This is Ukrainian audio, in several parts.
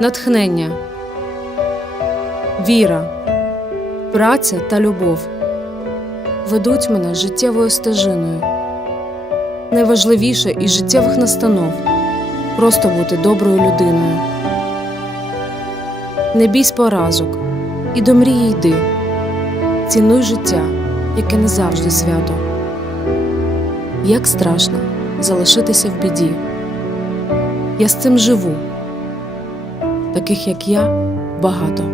натхнення, віра, праця та любов ведуть мене життєвою стежиною. Найважливіше із життєвих настанов просто бути доброю людиною. Не бійсь поразок і до мрії йди. Цінуй життя, яке не завжди свято. Як страшно залишитися в біді. Я з цим живу. Таких як я багато.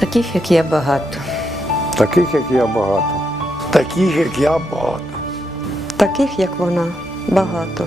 Таких, як я, багато. Таких, як я, багато. Таких, як я, багато. Таких, як вона, багато.